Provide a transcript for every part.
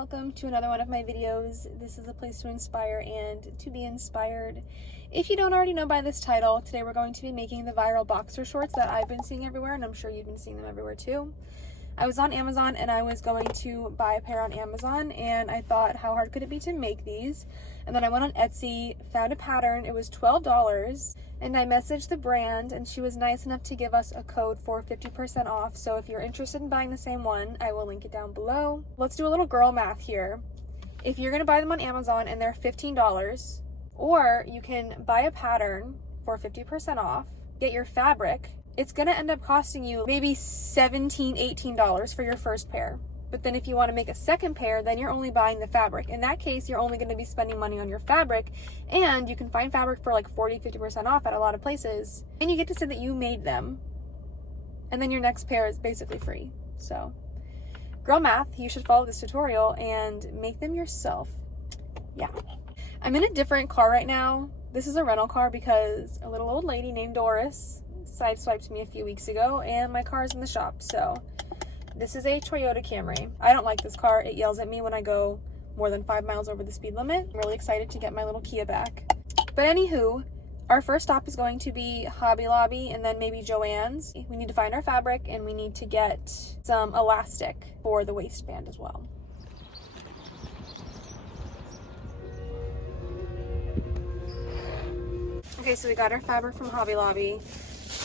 welcome to another one of my videos. This is a place to inspire and to be inspired. If you don't already know by this title, today we're going to be making the viral boxer shorts that I've been seeing everywhere, and I'm sure you've been seeing them everywhere too. I was on Amazon and I was going to buy a pair on Amazon, and I thought, how hard could it be to make these? And then I went on Etsy, found a pattern. It was $12, and I messaged the brand, and she was nice enough to give us a code for 50% off. So if you're interested in buying the same one, I will link it down below. Let's do a little girl math here. If you're gonna buy them on Amazon and they're $15, or you can buy a pattern for 50% off, get your fabric, it's gonna end up costing you maybe $17, $18 for your first pair. But then if you want to make a second pair, then you're only buying the fabric. In that case, you're only going to be spending money on your fabric, and you can find fabric for like 40-50% off at a lot of places, and you get to say that you made them, and then your next pair is basically free. So girl math, you should follow this tutorial and make them yourself. Yeah, I'm in a different car right now. This is a rental car because a little old lady named Doris sideswiped me a few weeks ago, and my car is in the shop. So this is a Toyota Camry. I don't like this car. It yells at me when I go more than 5 miles over the speed limit. I'm really excited to get my little Kia back. But anywho, our first stop is going to be Hobby Lobby and then maybe Joann's. We need to find our fabric, and we need to get some elastic for the waistband as well. Okay, so we got our fabric from Hobby Lobby.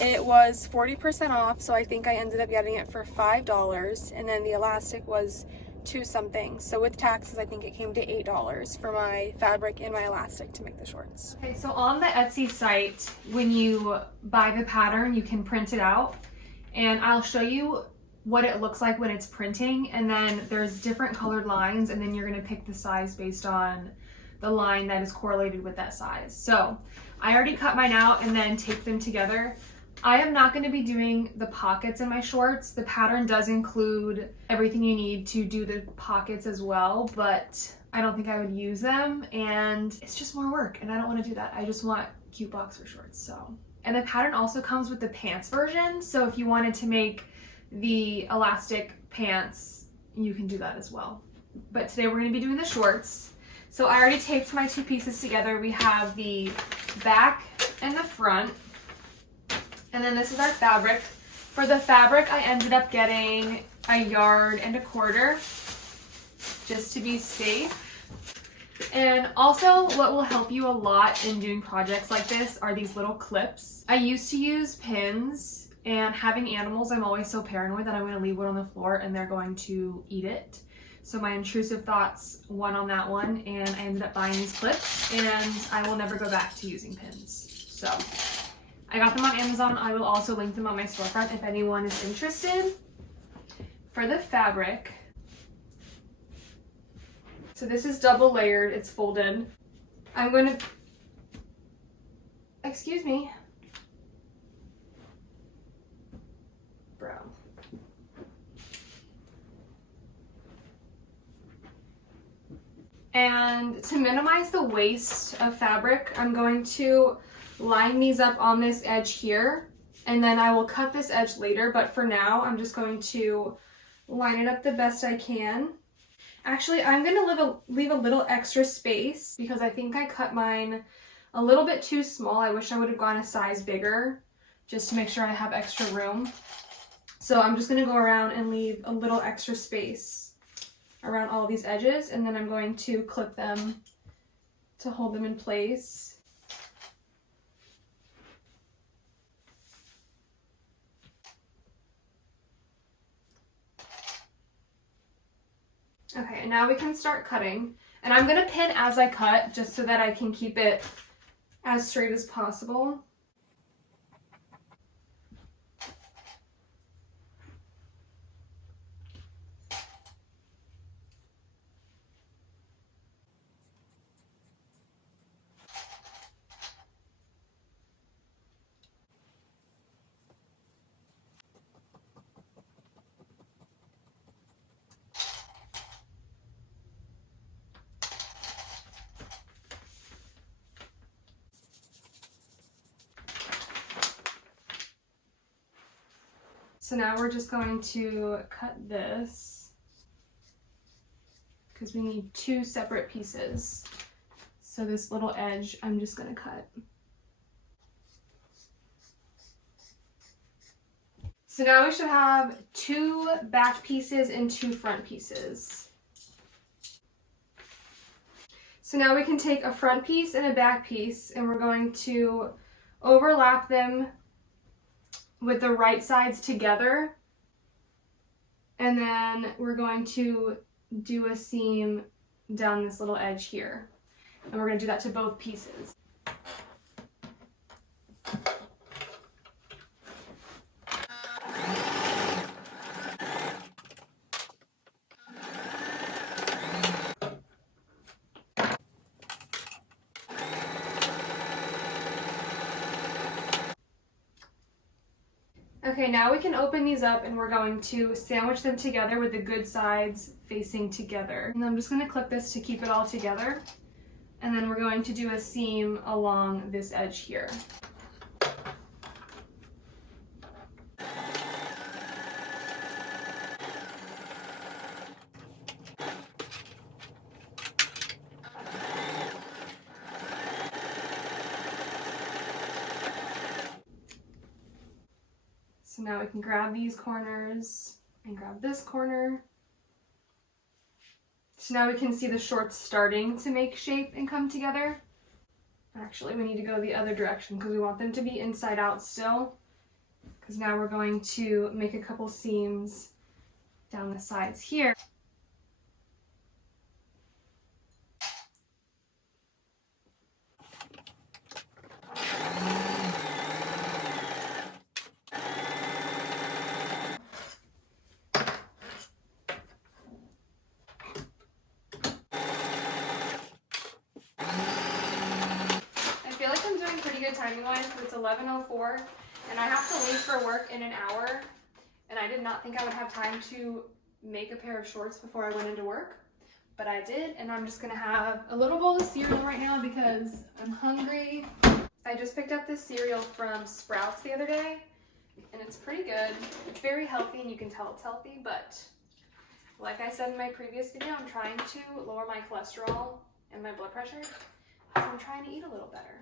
It was 40% off, so I think I ended up getting it for $5, and then the elastic was $2 something. So with taxes, I think it came to $8 for my fabric and my elastic to make the shorts. Okay, so on the Etsy site, when you buy the pattern, you can print it out, and I'll show you what it looks like when it's printing, and then there's different colored lines, and then you're gonna pick the size based on the line that is correlated with that size. So I already cut mine out and then taped them together. I am not going to be doing the pockets in my shorts. The pattern does include everything you need to do the pockets as well, but I don't think I would use them, and it's just more work, and I don't want to do that. I just want cute boxer shorts. So, and the pattern also comes with the pants version, so if you wanted to make the elastic pants, you can do that as well. But today we're going to be doing the shorts. So I already taped my two pieces together. We have the back and the front. And then this is our fabric. For the fabric, I ended up getting 1.25 yards just to be safe. And also what will help you a lot in doing projects like this are these little clips. I used to use pins, and having animals, I'm always so paranoid that I'm going to leave one on the floor and they're going to eat it. So my intrusive thoughts won on that one, and I ended up buying these clips, and I will never go back to using pins. So I got them on Amazon. I will also link them on my storefront if anyone is interested. For the fabric, so this is double layered, it's folded. I'm going to, excuse me, bro. And to minimize the waste of fabric, I'm going to line these up on this edge here, and then I will cut this edge later, but for now I'm just going to line it up the best I can. Actually, I'm going to leave a little extra space because I think I cut mine a little bit too small. I wish I would have gone a size bigger just to make sure I have extra room. So I'm just going to go around and leave a little extra space around all these edges, and then I'm going to clip them to hold them in place. Okay, and now we can start cutting. And I'm going to pin as I cut just so that I can keep it as straight as possible. So now we're just going to cut this. because we need 2 separate pieces. So this little edge, I'm just gonna cut. So now we should have 2 back pieces and 2 front pieces. So now we can take a front piece and a back piece, and we're going to overlap them with the right sides together. And then we're going to do a seam down this little edge here. And we're going to do that to both pieces. Okay, now we can open these up and we're going to sandwich them together with the good sides facing together. And I'm just going to clip this to keep it all together. And then we're going to do a seam along this edge here. So now we can grab these corners and grab this corner. So now we can see the shorts starting to make shape and come together. Actually, we need to go the other direction because we want them to be inside out still. Because now we're going to make a couple seams down the sides here. Timing-wise, it's 11:04 and I have to leave for work in an hour, and I did not think I would have time to make a pair of shorts before I went into work, but I did, and I'm just gonna have a little bowl of cereal right now because I'm hungry. I just picked up this cereal from Sprouts the other day and it's pretty good. It's very healthy and you can tell it's healthy, but like I said in my previous video, I'm trying to lower my cholesterol and my blood pressure, so I'm trying to eat a little better.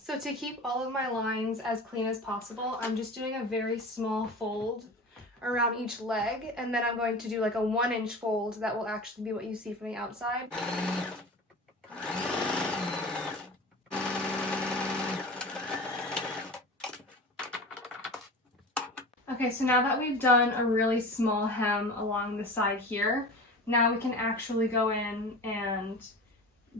So to keep all of my lines as clean as possible, I'm just doing a very small fold around each leg, and then I'm going to do like a 1-inch fold that will actually be what you see from the outside. Okay, so now that we've done a really small hem along the side here, now we can actually go in and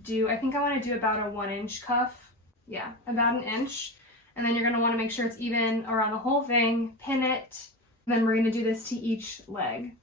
do, I think I want to do about a 1-inch cuff. Yeah, about 1 inch. And then you're going to want to make sure it's even around the whole thing, pin it, and then we're going to do this to each leg.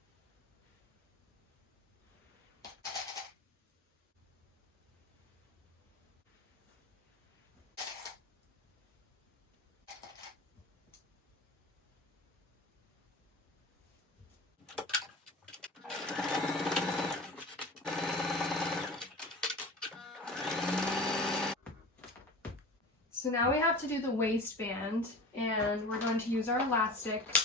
So now we have to do the waistband, and we're going to use our elastic.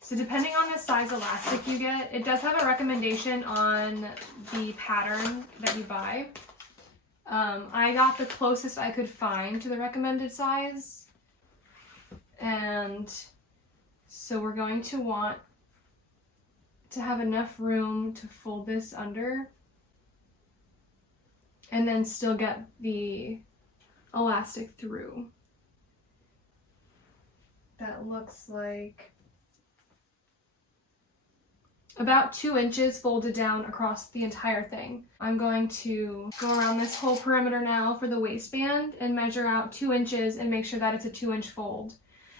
So depending on the size elastic you get, it does have a recommendation on the pattern that you buy. I got the closest I could find to the recommended size, and so we're going to want to have enough room to fold this under and then still get the elastic through. That looks like about 2 inches folded down across the entire thing. I'm going to go around this whole perimeter now for the waistband and measure out 2 inches and make sure that it's a 2-inch fold.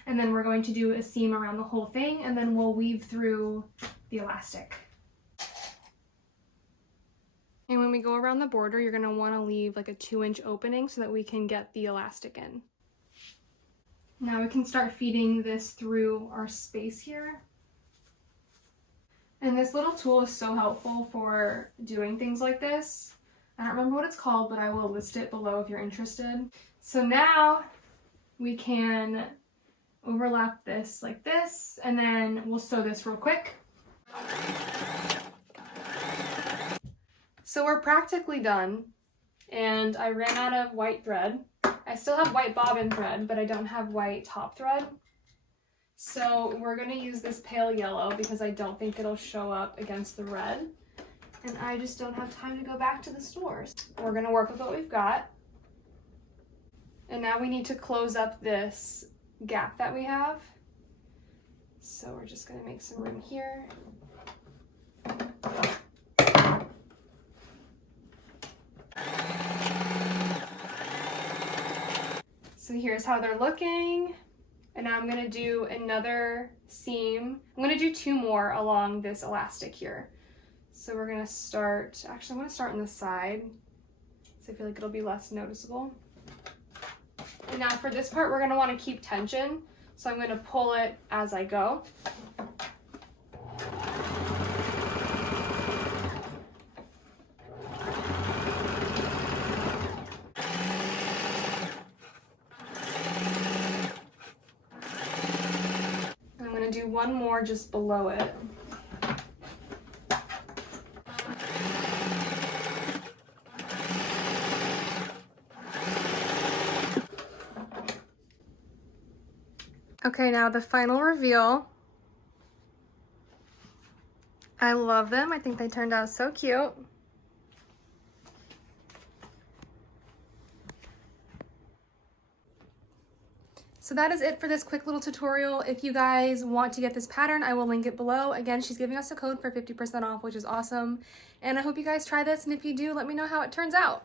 And then we're going to do a seam around the whole thing, and then we'll weave through the elastic. And when we go around the border, you're going to want to leave like a 2-inch opening so that we can get the elastic in. Now we can start feeding this through our space here. And this little tool is so helpful for doing things like this. I don't remember what it's called, but I will list it below if you're interested. So now we can overlap this like this, and then we'll sew this real quick. So we're practically done, and I ran out of white thread. I still have white bobbin thread, but I don't have white top thread. So we're gonna use this pale yellow because I don't think it'll show up against the red. And I just don't have time to go back to the stores. We're gonna work with what we've got. And now we need to close up this gap that we have. So we're just gonna make some room here. So here's how they're looking. And now I'm gonna do another seam. I'm gonna do 2 more along this elastic here. So we're gonna start, actually I'm gonna start on the side, so I feel like it'll be less noticeable. And now for this part, we're gonna wanna keep tension. So I'm gonna pull it as I go. I'm gonna do one more just below it. Okay, now the final reveal. I love them. I think they turned out so cute. So that is it for this quick little tutorial. If you guys want to get this pattern, I will link it below. Again, she's giving us a code for 50% off, which is awesome. And I hope you guys try this, and if you do, let me know how it turns out.